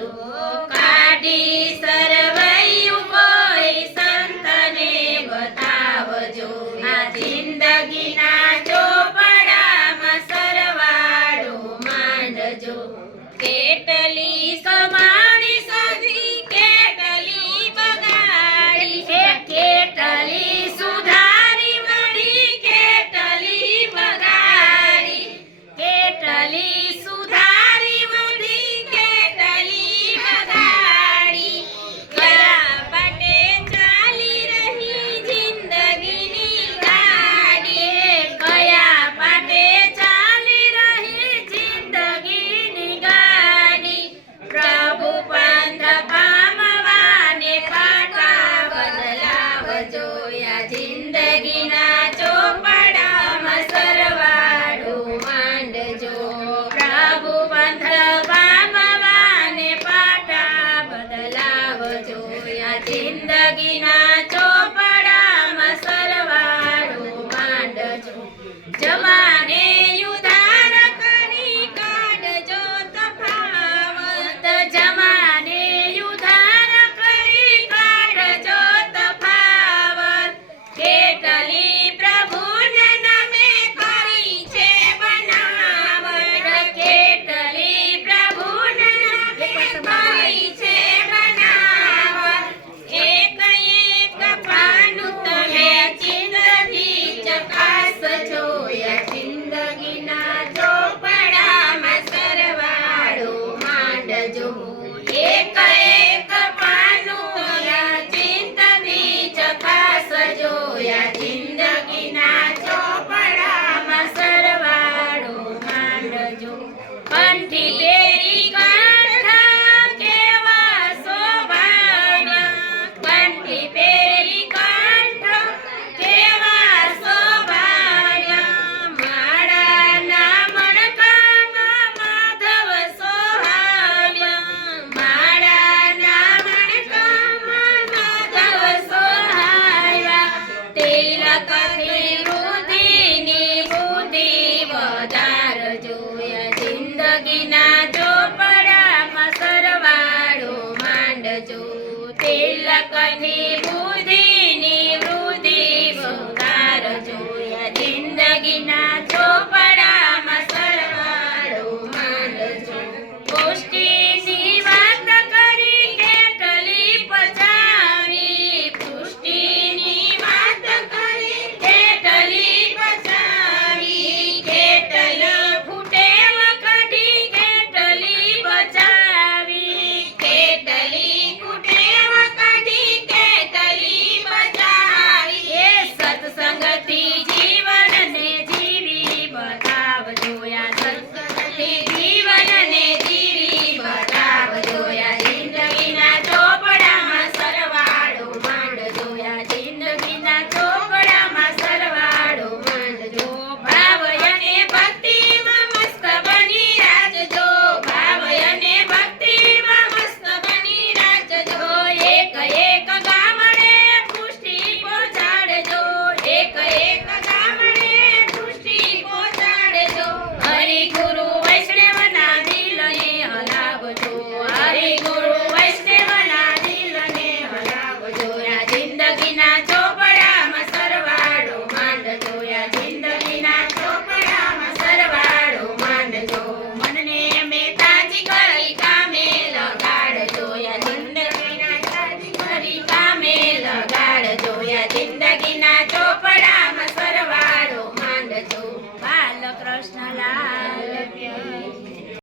માંડજો કાઢી સરવૈયું કોઈ સંતને બતાવજો આ જિંદગીના ચોપડામાં સરવાળો માંડજો કેટલી કમાણી સધી કેટલી બગાડી કેટલી સુધારી મળી કેટલી બગાડી કેટલી સુધારી મળી કેટલી બગાડી કયા પાટે ચાલી રહી જિંદગીની ગાડી કયા પાટે ચાલી રહી જિંદગીની ગાડી પ્રભુ પંથ પામવાને પાટા બદલાવજો આ જિંદગીના ચોપડામાં સરવાળો માંડજો પ્રભુ પંથ પામવાને પાટા બદલાવજો આ જિંદગીના ચોપડામાં સરવાળો માંડજો જમાને ઉધાર કરી કાઢજો તફાવત જમાને ઉધાર કરી કાઢજો તફાવત કેટલી પ્રભુના નામે કરી છે બનાવટ કેટલી પ્રભુના નામે કરી છે બનાવટ એક એક પાનું તમે ચિંતથી ચકાસજો આ જિંદગીના ચોપડામાં સરવાળો માંડજો એક એક પાનું ચિંતથી ચકાસજો આ જિંદગીના ચોપડામાં સરવાળો માંડજો કંઠી પેરી કંઠા કેવા શોભાવ્યા કંઠી પેરી કંઠ કેવા શોભાવ્યા માળાના મણકામાં માધવ સોહાવ્યા માળાના મણકામાં માધવ સોહાવ્યા તિલકથી વૃદ્ધિની બુદ્ધિ વધારજો આ જિંદગીના ચોપડામાં સરવાળો માંડજો તિલકની